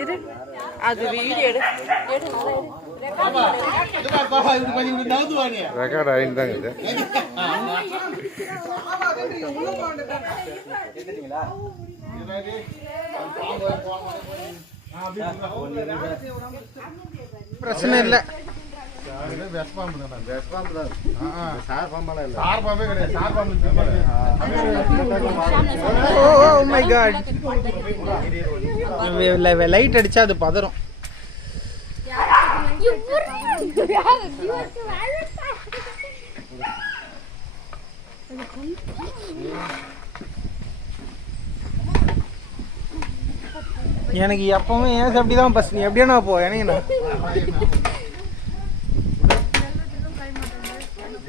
இரு. அது வீடியோ எடு எடு. ரெக்கார்ட் இது பிரச்சனை இல்லை ஓ மை காட் லைட் அடிச்சா அது பதறும் எனக்கு எப்பவுமே ஏன் அப்படி தான் பஸ் நீ எப்படியா நான் போ எனக்கு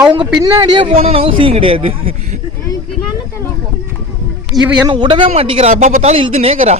அவங்க பின்னாடியே போகணும்னு அவசியம் கிடையாது. இவ என்ன விடவே மாட்டேங்கிறா. அப்பா பார்த்தாலும் இழுத்து நேக்கிறா